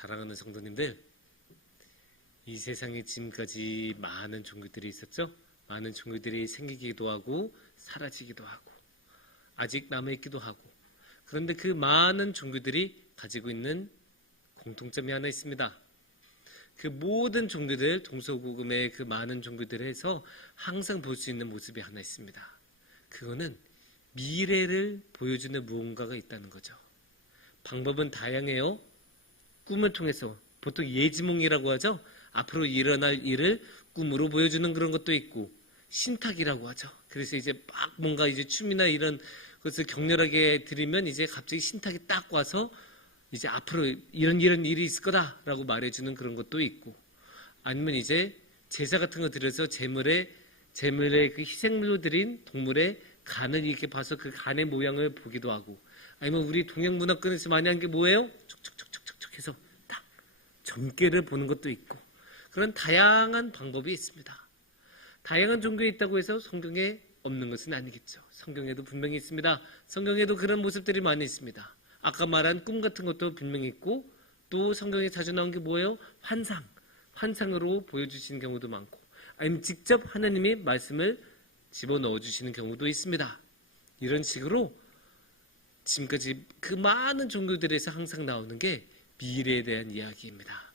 사랑하는 성도님들, 이 세상에 지금까지 많은 종교들이 있었죠? 많은 종교들이 생기기도 하고 사라지기도 하고 아직 남아있기도 하고, 그런데 그 많은 종교들이 가지고 있는 공통점이 하나 있습니다. 그 모든 종교들, 동서고금의 그 많은 종교들에서 항상 볼 수 있는 모습이 하나 있습니다. 그거는 미래를 보여주는 무언가가 있다는 거죠. 방법은 다양해요. 꿈을 통해서, 보통 예지몽이라고 하죠. 앞으로 일어날 일을 꿈으로 보여주는 그런 것도 있고, 신탁이라고 하죠. 그래서 이제 막 뭔가 이제 춤이나 이런 것을 격렬하게 들으면 이제 갑자기 신탁이 딱 와서 이제 앞으로 이런 일이 있을 거다라고 말해주는 그런 것도 있고, 아니면 이제 제사 같은 거 드려서 제물의 그 희생물로 드린 동물의 간을 이렇게 봐서 그 간의 모양을 보기도 하고, 아니면 우리 동양문화권에서 많이 한 게 뭐예요? 촉촉촉촉촉 해서 딱 점괘를 보는 것도 있고, 그런 다양한 방법이 있습니다. 다양한 종교에 있다고 해서 성경에 없는 것은 아니겠죠. 성경에도 분명히 있습니다. 성경에도 그런 모습들이 많이 있습니다. 아까 말한 꿈 같은 것도 분명히 있고, 또 성경에 자주 나온 게 뭐예요? 환상으로 보여주시는 경우도 많고, 아니면 직접 하나님이 말씀을 집어넣어 주시는 경우도 있습니다. 이런 식으로 지금까지 그 많은 종교들에서 항상 나오는 게 미래에 대한 이야기입니다.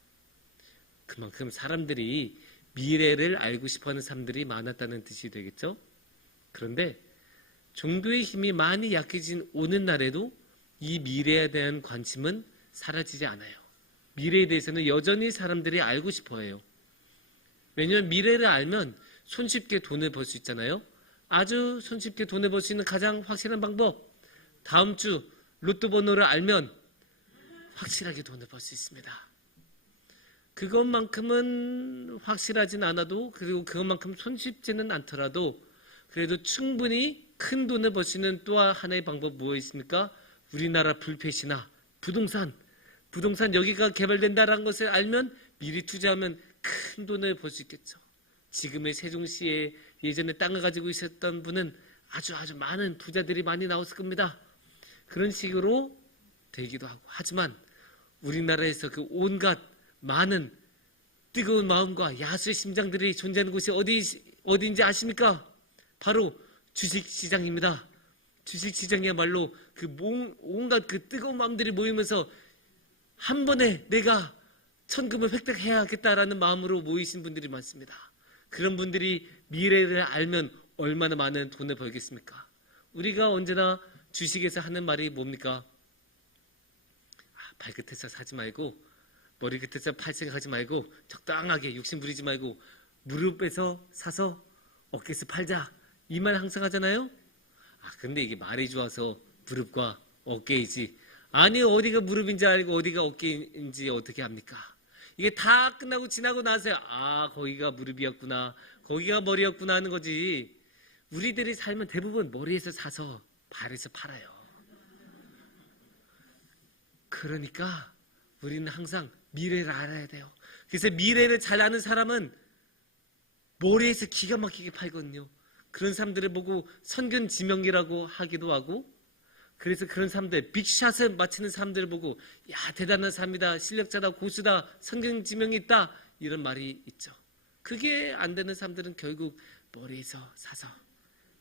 그만큼 사람들이 미래를 알고 싶어하는 사람들이 많았다는 뜻이 되겠죠. 그런데 종교의 힘이 많이 약해진 오늘날에도 이 미래에 대한 관심은 사라지지 않아요. 미래에 대해서는 여전히 사람들이 알고 싶어해요. 왜냐하면 미래를 알면 손쉽게 돈을 벌 수 있잖아요. 아주 손쉽게 돈을 벌 수 있는 가장 확실한 방법, 다음 주 로또 번호를 알면 확실하게 돈을 벌 수 있습니다. 그것만큼은 확실하진 않아도, 그리고 그것만큼 손쉽지는 않더라도 그래도 충분히 큰 돈을 벌 수 있는 또 하나의 방법 무엇이 있습니까? 우리나라 불패시나 부동산 여기가 개발된다는 것을 알면 미리 투자하면 큰 돈을 벌 수 있겠죠. 지금의 세종시에 예전에 땅을 가지고 있었던 분은 아주 많은 부자들이 많이 나왔을 겁니다. 그런 식으로 되기도 하고, 하지만 우리나라에서 그 온갖 많은 뜨거운 마음과 야수의 심장들이 존재하는 곳이 어디인지 아십니까? 바로 주식시장입니다. 주식시장이야말로 그 온갖 그 뜨거운 마음들이 모이면서 한 번에 내가 천금을 획득해야겠다라는 마음으로 모이신 분들이 많습니다. 그런 분들이 미래를 알면 얼마나 많은 돈을 벌겠습니까? 우리가 언제나 주식에서 하는 말이 뭡니까? 발끝에서 사지 말고, 머리 끝에서 팔 생각하지 말고, 적당하게 욕심 부리지 말고 무릎에서 사서 어깨에서 팔자, 이 말 항상 하잖아요. 근데 이게 말이 좋아서 무릎과 어깨이지, 아니 어디가 무릎인지 알고 어디가 어깨인지 어떻게 합니까? 이게 다 끝나고 지나고 나서 거기가 무릎이었구나, 거기가 머리였구나 하는 거지. 우리들이 살면 대부분 머리에서 사서 발에서 팔아요. 그러니까 우리는 항상 미래를 알아야 돼요. 그래서 미래를 잘 아는 사람은 머리에서 기가 막히게 팔거든요. 그런 사람들을 보고 선견지명이라고 하기도 하고, 그래서 그런 사람들, 빅샷을 맞히는 사람들을 보고 대단한 사람이다, 실력자다, 고수다, 선견지명이 있다, 이런 말이 있죠. 그게 안 되는 사람들은 결국 머리에서 사서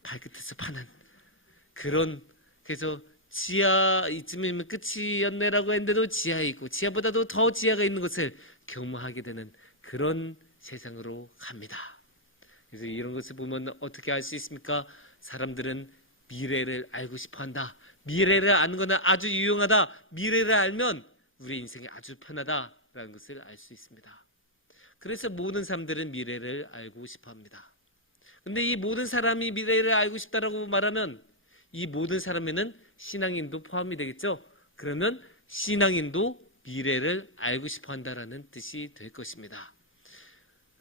발끝에서 파는 그런, 그래서 지하 이쯤이면 끝이었네라고 했는데도 지하에 있고, 지하보다도 더 지하가 있는 것을 경험하게 되는 그런 세상으로 갑니다. 그래서 이런 것을 보면 어떻게 알 수 있습니까? 사람들은 미래를 알고 싶어한다. 미래를 아는 것은 아주 유용하다. 미래를 알면 우리 인생이 아주 편하다라는 것을 알 수 있습니다. 그래서 모든 사람들은 미래를 알고 싶어합니다. 그런데 이 모든 사람이 미래를 알고 싶다라고 말하면 이 모든 사람에는 신앙인도 포함이 되겠죠. 그러면 신앙인도 미래를 알고 싶어한다라는 뜻이 될 것입니다.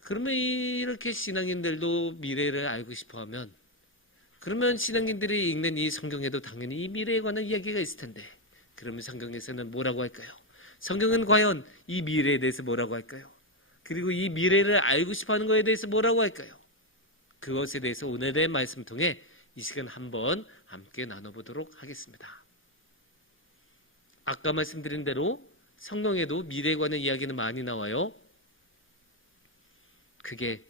그러면 이렇게 신앙인들도 미래를 알고 싶어하면, 그러면 신앙인들이 읽는 이 성경에도 당연히 이 미래에 관한 이야기가 있을 텐데, 그러면 성경에서는 뭐라고 할까요? 성경은 과연 이 미래에 대해서 뭐라고 할까요? 그리고 이 미래를 알고 싶어하는 것에 대해서 뭐라고 할까요? 그것에 대해서 오늘의 말씀 통해 이 시간 한번 함께 나눠보도록 하겠습니다. 아까 말씀드린 대로 성경에도 미래에 관한 이야기는 많이 나와요. 그게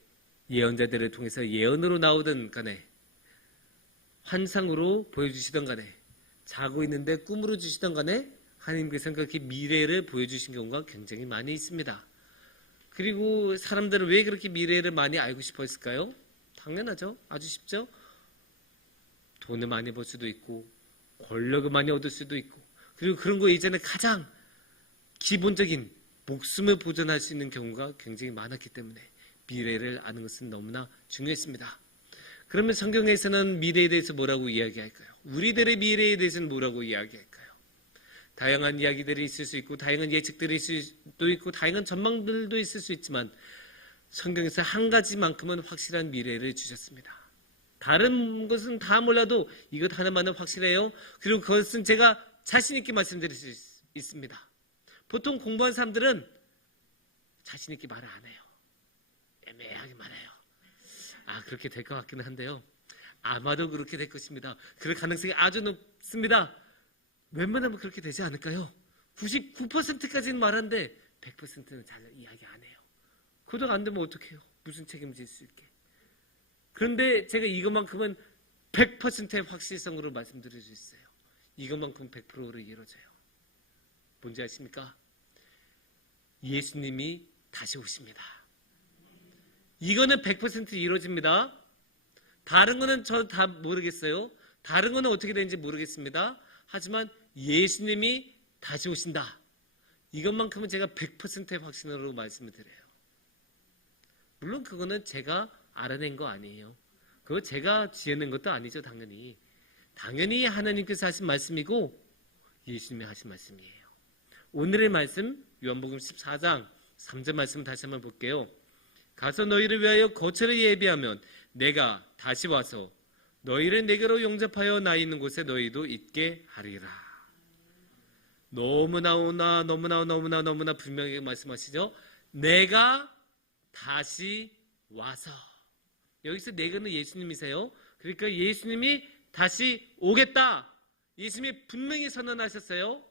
예언자들을 통해서 예언으로 나오든 간에 환상으로 보여주시던 간에 자고 있는데 꿈으로 주시던 간에 하나님께서는 그렇게 미래를 보여주신 경우가 굉장히 많이 있습니다. 그리고 사람들은 왜 그렇게 미래를 많이 알고 싶어 했을까요? 당연하죠. 아주 쉽죠. 돈을 많이 벌 수도 있고 권력을 많이 얻을 수도 있고 그리고 그런 거 이전에 가장 기본적인 목숨을 보존할 수 있는 경우가 굉장히 많았기 때문에 미래를 아는 것은 너무나 중요했습니다. 그러면 성경에서는 미래에 대해서 뭐라고 이야기할까요? 우리들의 미래에 대해서는 뭐라고 이야기할까요? 다양한 이야기들이 있을 수 있고 다양한 예측들이 있을 수도 있고 다양한 전망들도 있을 수 있지만 성경에서 한 가지만큼은 확실한 미래를 주셨습니다. 다른 것은 다 몰라도 이것 하나만은 확실해요. 그리고 그것은 제가 자신 있게 말씀드릴 수 있습니다. 보통 공부한 사람들은 자신 있게 말을 안 해요. 애매하게 말해요. 그렇게 될 것 같기는 한데요. 아마도 그렇게 될 것입니다. 그럴 가능성이 아주 높습니다. 웬만하면 그렇게 되지 않을까요? 99%까지는 말하는데 100%는 잘 이야기 안 해요. 그도 안 되면 어떡해요? 무슨 책임질 수 있게. 그런데 제가 이것만큼은 100%의 확실성으로 말씀드릴 수 있어요. 이것만큼 100%로 이루어져요. 뭔지 아십니까? 예수님이 다시 오십니다. 이거는 100% 이루어집니다. 다른 거는 저 다 모르겠어요. 다른 거는 어떻게 되는지 모르겠습니다. 하지만 예수님이 다시 오신다. 이것만큼은 제가 100%의 확신으로 말씀을 드려요. 물론 그거는 제가 알아낸 거 아니에요. 그거 제가 지어낸 것도 아니죠. 당연히 하나님께서 하신 말씀이고 예수님이 하신 말씀이에요. 오늘의 말씀 요한복음 14장 3절 말씀 다시 한번 볼게요. 가서 너희를 위하여 거처를 예비하면 내가 다시 와서 너희를 내게로 용접하여 나 있는 곳에 너희도 있게 하리라. 너무나 분명하게 말씀하시죠. 내가 다시 와서. 여기서 내가는 예수님이세요. 그러니까 예수님이 다시 오겠다. 예수님이 분명히 선언하셨어요.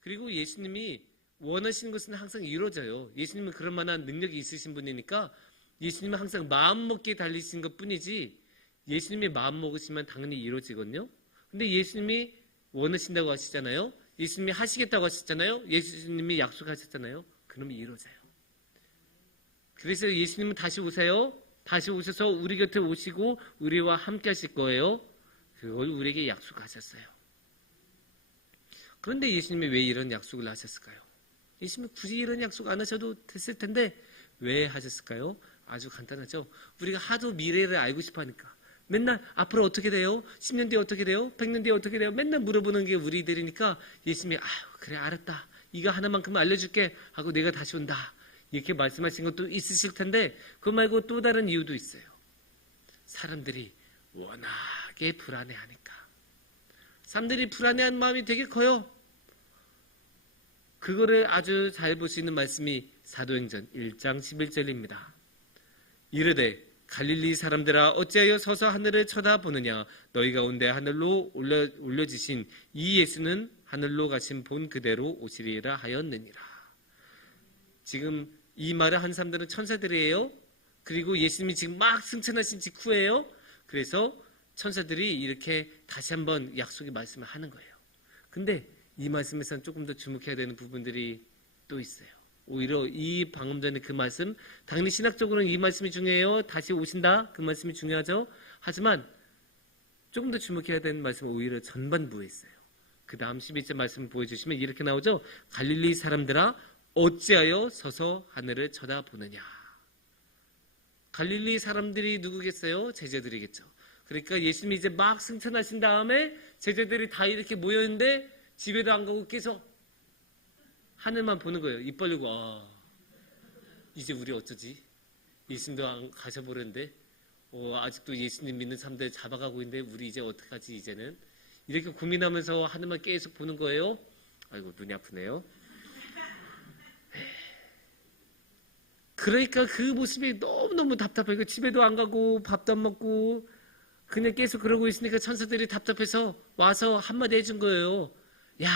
그리고 예수님이 원하시는 것은 항상 이루어져요. 예수님은 그런 만한 능력이 있으신 분이니까 예수님은 항상 마음먹기에 달리신 것뿐이지 예수님이 마음 먹으시면 당연히 이루어지거든요. 근데 예수님이 원하신다고 하시잖아요. 예수님이 하시겠다고 하셨잖아요. 예수님이 약속하셨잖아요. 그러면 이루어져요. 그래서 예수님은 다시 오세요. 다시 오셔서 우리 곁에 오시고 우리와 함께 하실 거예요. 그걸 우리에게 약속하셨어요. 그런데 예수님이 왜 이런 약속을 하셨을까요? 예수님은 굳이 이런 약속 안 하셔도 됐을 텐데 왜 하셨을까요? 아주 간단하죠. 우리가 하도 미래를 알고 싶어 하니까 맨날 앞으로 어떻게 돼요? 10년 뒤에 어떻게 돼요? 100년 뒤에 어떻게 돼요? 맨날 물어보는 게 우리들이니까 예수님이 그래 알았다. 이거 하나만큼은 알려줄게 하고 내가 다시 온다. 이렇게 말씀하신 것도 있으실 텐데 그거 말고 또 다른 이유도 있어요. 사람들이 워낙에 불안해하니까. 사람들이 불안해하는 마음이 되게 커요. 그거를 아주 잘 볼 수 있는 말씀이 사도행전 1장 11절입니다. 이르되 갈릴리 사람들아 어찌하여 서서 하늘을 쳐다보느냐 너희 가운데 하늘로 올려지신 이 예수는 하늘로 가신 본 그대로 오시리라 하였느니라. 지금 이 말을 한 사람들은 천사들이에요. 그리고 예수님이 지금 막 승천하신 직후예요. 그래서 천사들이 이렇게 다시 한번 약속의 말씀을 하는 거예요. 근데 이 말씀에서는 조금 더 주목해야 되는 부분들이 또 있어요. 오히려 이 방금 전에 그 말씀, 당연히 신학적으로는 이 말씀이 중요해요. 다시 오신다. 그 말씀이 중요하죠. 하지만 조금 더 주목해야 되는 말씀은 오히려 전반부에 있어요. 그 다음 11절 말씀을 보여주시면 이렇게 나오죠. 갈릴리 사람들아 어찌하여 서서 하늘을 쳐다보느냐. 갈릴리 사람들이 누구겠어요? 제자들이겠죠. 그러니까 예수님이 이제 막 승천하신 다음에 제자들이 다 이렇게 모여있는데 집에도 안 가고 계속 하늘만 보는 거예요. 입 벌리고 이제 우리 어쩌지? 예수님도 안 가셔버렸는데 아직도 예수님 믿는 사람들 잡아가고 있는데 우리 이제 어떡하지 이제는? 이렇게 고민하면서 하늘만 계속 보는 거예요. 아이고 눈이 아프네요. 그러니까 그 모습이 너무너무 답답해요. 집에도 안 가고 밥도 안 먹고 그냥 계속 그러고 있으니까 천사들이 답답해서 와서 한마디 해준 거예요. 야,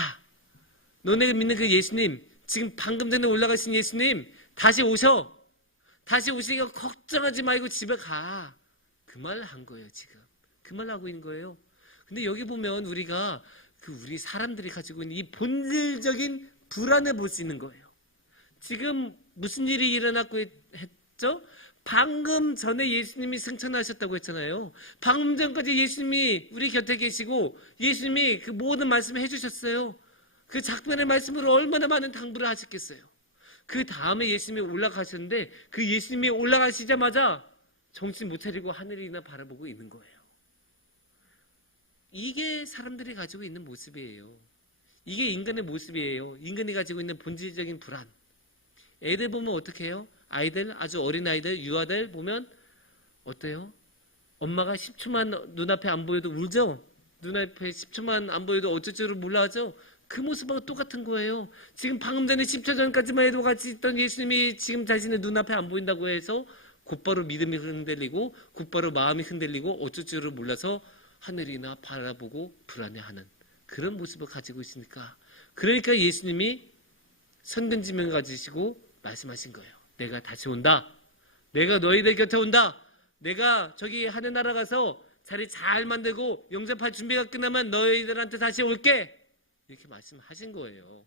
너네가 믿는 그 예수님, 지금 방금 전에 올라가신 예수님 다시 오셔. 다시 오시니까 걱정하지 말고 집에 가. 그 말을 한 거예요. 지금 그 말을 하고 있는 거예요. 근데 여기 보면 우리가 우리 사람들이 가지고 있는 이 본질적인 불안을 볼 수 있는 거예요. 지금 무슨 일이 일어났고 했죠? 방금 전에 예수님이 승천하셨다고 했잖아요. 방금 전까지 예수님이 우리 곁에 계시고 예수님이 그 모든 말씀을 해주셨어요. 그 작별의 말씀으로 얼마나 많은 당부를 하셨겠어요. 그 다음에 예수님이 올라가셨는데 그 예수님이 올라가시자마자 정신 못 차리고 하늘이나 바라보고 있는 거예요. 이게 사람들이 가지고 있는 모습이에요. 이게 인간의 모습이에요. 인간이 가지고 있는 본질적인 불안. 애들 보면 어떻게 해요? 아이들, 아주 어린 아이들, 유아들 보면 어때요? 엄마가 10초만 눈앞에 안 보여도 울죠? 눈앞에 10초만 안 보여도 어쩔 줄을 몰라 하죠? 그 모습하고 똑같은 거예요. 지금 방금 전에 10초 전까지만 해도 같이 있던 예수님이 지금 자신의 눈앞에 안 보인다고 해서 곧바로 믿음이 흔들리고 곧바로 마음이 흔들리고 어쩔 줄을 몰라서 하늘이나 바라보고 불안해하는 그런 모습을 가지고 있으니까, 그러니까 예수님이 선근지명을 가지시고 말씀하신 거예요. 내가 다시 온다. 내가 너희들 곁에 온다. 내가 저기 하늘나라 가서 자리 잘 만들고 영접할 준비가 끝나면 너희들한테 다시 올게. 이렇게 말씀하신 거예요.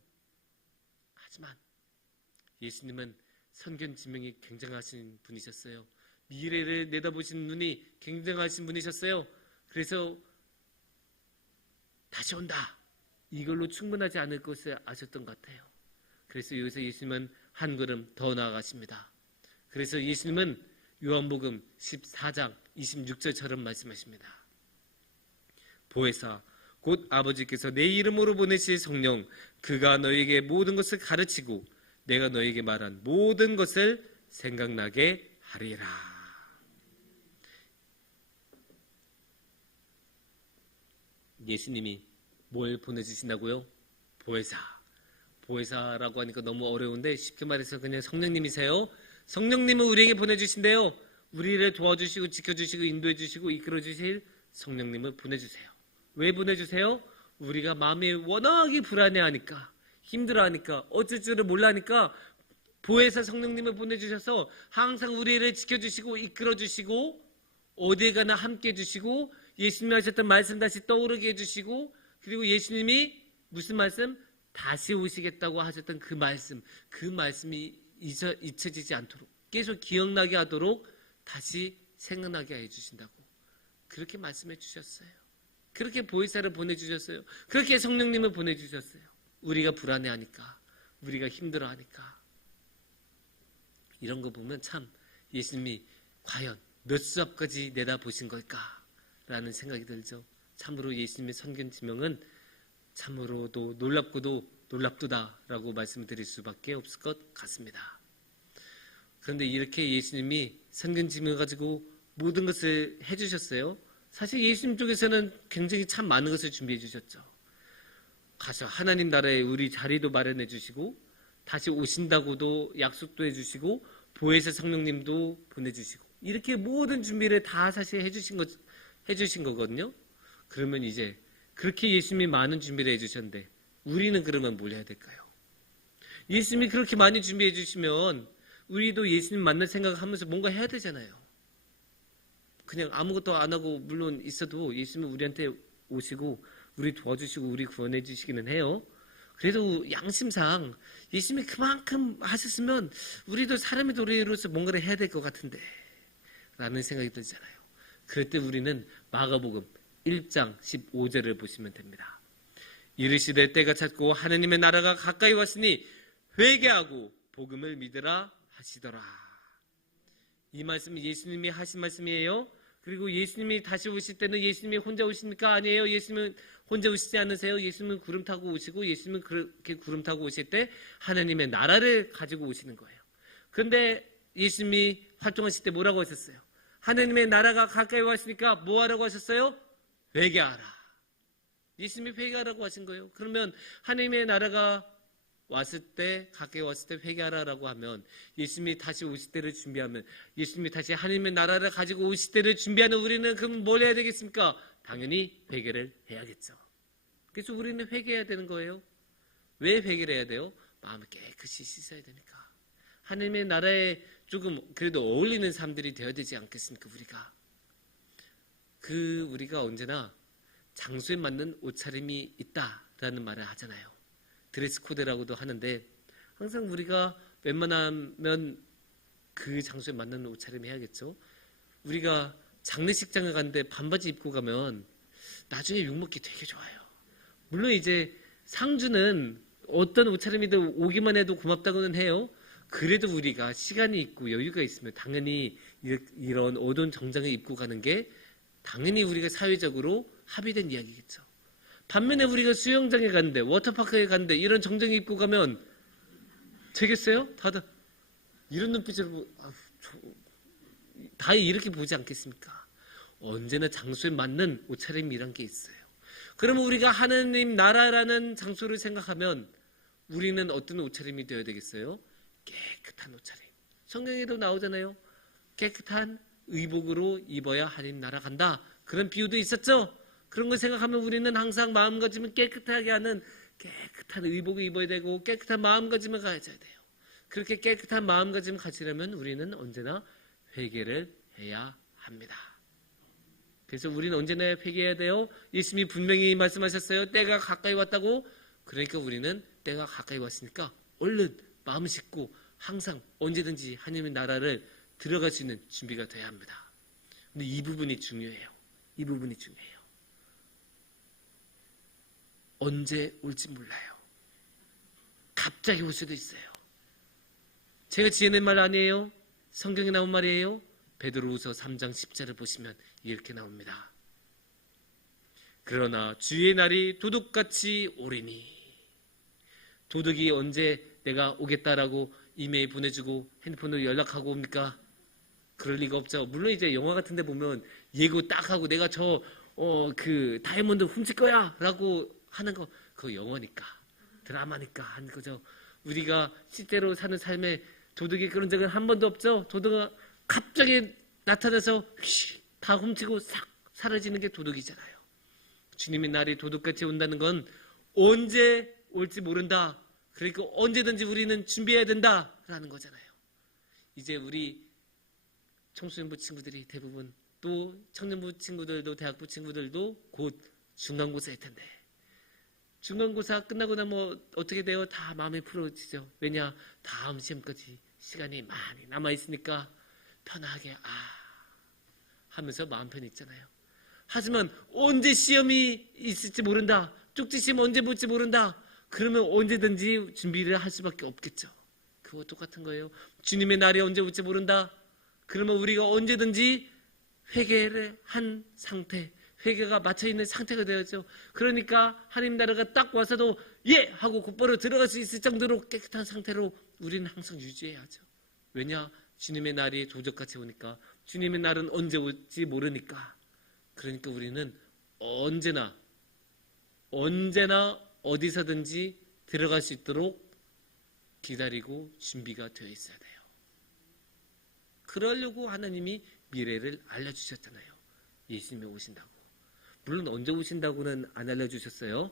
하지만 예수님은 선견지명이 굉장하신 분이셨어요. 미래를 내다보시는 눈이 굉장하신 분이셨어요. 그래서 다시 온다. 이걸로 충분하지 않을 것을 아셨던 것 같아요. 그래서 여기서 예수님은 한 걸음 더 나아가십니다. 그래서 예수님은 요한복음 14장 26절처럼 말씀하십니다. 보혜사 곧 아버지께서 내 이름으로 보내실 성령, 그가 너에게 모든 것을 가르치고 내가 너에게 말한 모든 것을 생각나게 하리라. 예수님이 뭘 보내주신다고요? 보혜사. 보혜사라고 하니까 너무 어려운데 쉽게 말해서 그냥 성령님이세요. 성령님은 우리에게 보내주신대요. 우리를 도와주시고 지켜주시고 인도해주시고 이끌어주실 성령님을 보내주세요. 왜 보내주세요? 우리가 마음이 워낙에 불안해하니까, 힘들어하니까, 어쩔 줄을 몰라하니까 보혜사 성령님을 보내주셔서 항상 우리를 지켜주시고 이끌어주시고 어디 가나 함께 해주시고 예수님이 하셨던 말씀 다시 떠오르게 해주시고, 그리고 예수님이 무슨 말씀? 다시 오시겠다고 하셨던 그 말씀이 잊혀지지 않도록 계속 기억나게 하도록 다시 생각나게 해주신다고 그렇게 말씀해 주셨어요. 그렇게 보혜사를 보내주셨어요. 그렇게 성령님을 보내주셨어요. 우리가 불안해하니까, 우리가 힘들어하니까. 이런 거 보면 참 예수님이 과연 몇 수 앞까지 내다보신 걸까라는 생각이 들죠. 참으로 예수님의 선견지명은 참으로도 놀랍고도 놀랍도다라고 말씀을 드릴 수밖에 없을 것 같습니다. 그런데 이렇게 예수님이 선견지명을 가지고 모든 것을 해주셨어요. 사실 예수님 쪽에서는 굉장히 참 많은 것을 준비해 주셨죠. 가서 하나님 나라에 우리 자리도 마련해 주시고 다시 오신다고도 약속도 해주시고 보혜사 성령님도 보내주시고 이렇게 모든 준비를 다 사실 해주신 거거든요. 그러면 이제 그렇게 예수님이 많은 준비를 해주셨는데 우리는 그러면 뭘 해야 될까요? 예수님이 그렇게 많이 준비해 주시면 우리도 예수님 만날 생각하면서 뭔가 해야 되잖아요. 그냥 아무것도 안 하고 물론 있어도 예수님은 우리한테 오시고 우리 도와주시고 우리 구원해 주시기는 해요. 그래도 양심상 예수님이 그만큼 하셨으면 우리도 사람의 도리로서 뭔가를 해야 될 것 같은데 라는 생각이 들잖아요. 그럴 때 우리는 마가복음 1장 15절을 보시면 됩니다. 이르시되 때가 찼고 하느님의 나라가 가까이 왔으니 회개하고 복음을 믿으라 하시더라. 이 말씀은 예수님이 하신 말씀이에요. 그리고 예수님이 다시 오실 때는 예수님이 혼자 오십니까? 아니에요. 예수님은 혼자 오시지 않으세요. 예수님은 구름 타고 오시고 예수님은 그렇게 구름 타고 오실 때 하나님의 나라를 가지고 오시는 거예요. 그런데 예수님이 활동하실 때 뭐라고 하셨어요? 하나님의 나라가 가까이 왔으니까 뭐 하라고 하셨어요? 회개하라. 예수님이 회개하라고 하신 거예요. 그러면 하나님의 나라가 왔을 때, 가까이 왔을 때 회개하라라고 하면 예수님이 다시 오실 때를 준비하면 예수님이 다시 하나님의 나라를 가지고 오실 때를 준비하는 우리는 그럼 뭘 해야 되겠습니까? 당연히 회개를 해야겠죠. 그래서 우리는 회개해야 되는 거예요. 왜 회개를 해야 돼요? 마음을 깨끗이 씻어야 되니까. 하나님의 나라에 조금 그래도 어울리는 사람들이 되어야 되지 않겠습니까? 우리가 언제나 장소에 맞는 옷차림이 있다라는 말을 하잖아요. 드레스 코드라고도 하는데 항상 우리가 웬만하면 그 장소에 맞는 옷차림 해야겠죠. 우리가 장례식장에 갔는데 반바지 입고 가면 나중에 욕먹기 되게 좋아요. 물론 이제 상주는 어떤 옷차림이든 오기만 해도 고맙다고는 해요. 그래도 우리가 시간이 있고 여유가 있으면 당연히 이런 어두운 정장을 입고 가는 게 당연히 우리가 사회적으로 합의된 이야기겠죠. 반면에 우리가 수영장에 갔는데 워터파크에 갔는데 이런 정장 입고 가면 되겠어요? 다들 이런 눈빛으로 다 이렇게 보지 않겠습니까? 언제나 장소에 맞는 옷차림이란 게 있어요. 그러면 우리가 하나님 나라라는 장소를 생각하면 우리는 어떤 옷차림이 되어야 되겠어요? 깨끗한 옷차림. 성경에도 나오잖아요. 깨끗한 의복으로 입어야 하나님 나라 간다. 그런 비유도 있었죠. 그런 걸 생각하면 우리는 항상 마음가짐을 깨끗하게 하는 깨끗한 의복을 입어야 되고 깨끗한 마음가짐을 가져야 돼요. 그렇게 깨끗한 마음가짐을 가지려면 우리는 언제나 회개를 해야 합니다. 그래서 우리는 언제나 회개해야 돼요. 예수님이 분명히 말씀하셨어요. 때가 가까이 왔다고. 그러니까 우리는 때가 가까이 왔으니까 얼른 마음 씻고 항상 언제든지 하나님의 나라를 들어갈 수 있는 준비가 돼야 합니다. 근데 이 부분이 중요해요. 이 부분이 중요해요. 언제 올지 몰라요. 갑자기 올 수도 있어요. 제가 지어낸 말 아니에요. 성경에 나온 말이에요. 베드로후서 3장 10절을 보시면 이렇게 나옵니다. 그러나 주의 날이 도둑같이 오리니. 도둑이 언제 내가 오겠다라고 이메일 보내주고 핸드폰으로 연락하고 옵니까? 그럴 리가 없죠. 물론 이제 영화 같은 데 보면 예고 딱 하고 내가 그 다이아몬드 훔칠 거야 라고 하는 거 그거 영화니까 드라마니까 하는 거죠. 우리가 실제로 사는 삶에 도둑이 그런 적은 한 번도 없죠. 도둑은 갑자기 나타나서 다 훔치고 싹 사라지는 게 도둑이잖아요. 주님의 날이 도둑같이 온다는 건 언제 올지 모른다. 그러니까 언제든지 우리는 준비해야 된다라는 거잖아요. 이제 우리 청소년부 친구들이 대부분 또 청년부 친구들도 대학부 친구들도 곧 중간고사일 텐데 중간고사 끝나고 나면 어떻게 돼요? 다 마음이 풀어지죠. 왜냐? 다음 시험까지 시간이 많이 남아있으니까 편하게 하면서 마음 편히 있잖아요. 하지만 언제 시험이 있을지 모른다. 쪽지 시험 언제 볼지 모른다. 그러면 언제든지 준비를 할 수밖에 없겠죠. 그거 똑같은 거예요. 주님의 날이 언제 올지 모른다. 그러면 우리가 언제든지 회개를 한 상태, 회개가 맞춰있는 상태가 되었죠. 그러니까 하나님 나라가 딱 와서도 예! 하고 곧바로 들어갈 수 있을 정도로 깨끗한 상태로 우리는 항상 유지해야죠. 왜냐? 주님의 날이 도적같이 오니까 주님의 날은 언제 올지 모르니까. 그러니까 우리는 언제나 어디서든지 들어갈 수 있도록 기다리고 준비가 되어 있어야 돼요. 그러려고 하나님이 미래를 알려주셨잖아요. 예수님이 오신다고. 물론 언제 오신다고는 안 알려주셨어요.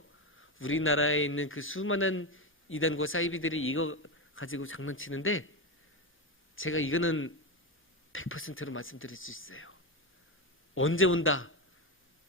우리나라에 있는 그 수많은 이단과 사이비들이 이거 가지고 장난치는데 제가 이거는 100%로 말씀드릴 수 있어요. 언제 온다?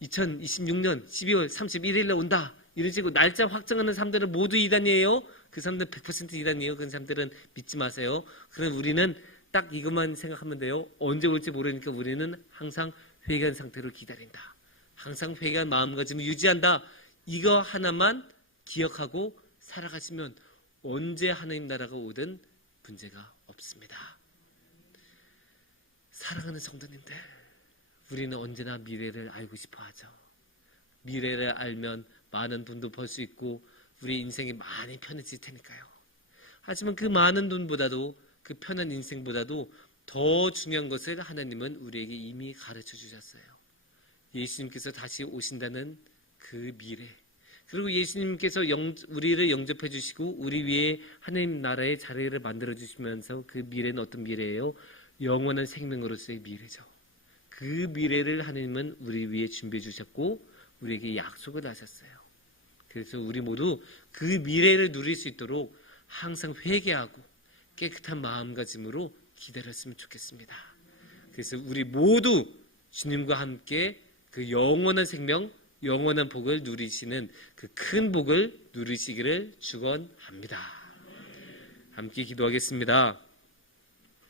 2026년 12월 31일에 온다. 이런 식으로 날짜 확정하는 사람들은 모두 이단이에요. 그 사람들은 100% 이단이에요. 그 사람들은 믿지 마세요. 그럼 우리는 딱 이것만 생각하면 돼요. 언제 올지 모르니까 우리는 항상 회개한 상태로 기다린다. 항상 회개한 마음가짐을 유지한다. 이거 하나만 기억하고 살아가시면 언제 하나님 나라가 오든 문제가 없습니다. 사랑하는 성도님들, 우리는 언제나 미래를 알고 싶어 하죠. 미래를 알면 많은 돈도 벌 수 있고 우리 인생이 많이 편해질 테니까요. 하지만 그 많은 돈보다도 그 편한 인생보다도 더 중요한 것을 하나님은 우리에게 이미 가르쳐 주셨어요. 예수님께서 다시 오신다는 그 미래. 그리고 예수님께서 우리를 영접해 주시고 우리 위에 하나님 나라의 자리를 만들어 주시면서 그 미래는 어떤 미래예요? 영원한 생명으로서의 미래죠. 그 미래를 하나님은 우리 위에 준비해 주셨고 우리에게 약속을 하셨어요. 그래서 우리 모두 그 미래를 누릴 수 있도록 항상 회개하고 깨끗한 마음가짐으로 기다렸으면 좋겠습니다. 그래서 우리 모두 주님과 함께 그 영원한 생명, 영원한 복을 누리시는 그 큰 복을 누리시기를 축원합니다. 함께 기도하겠습니다.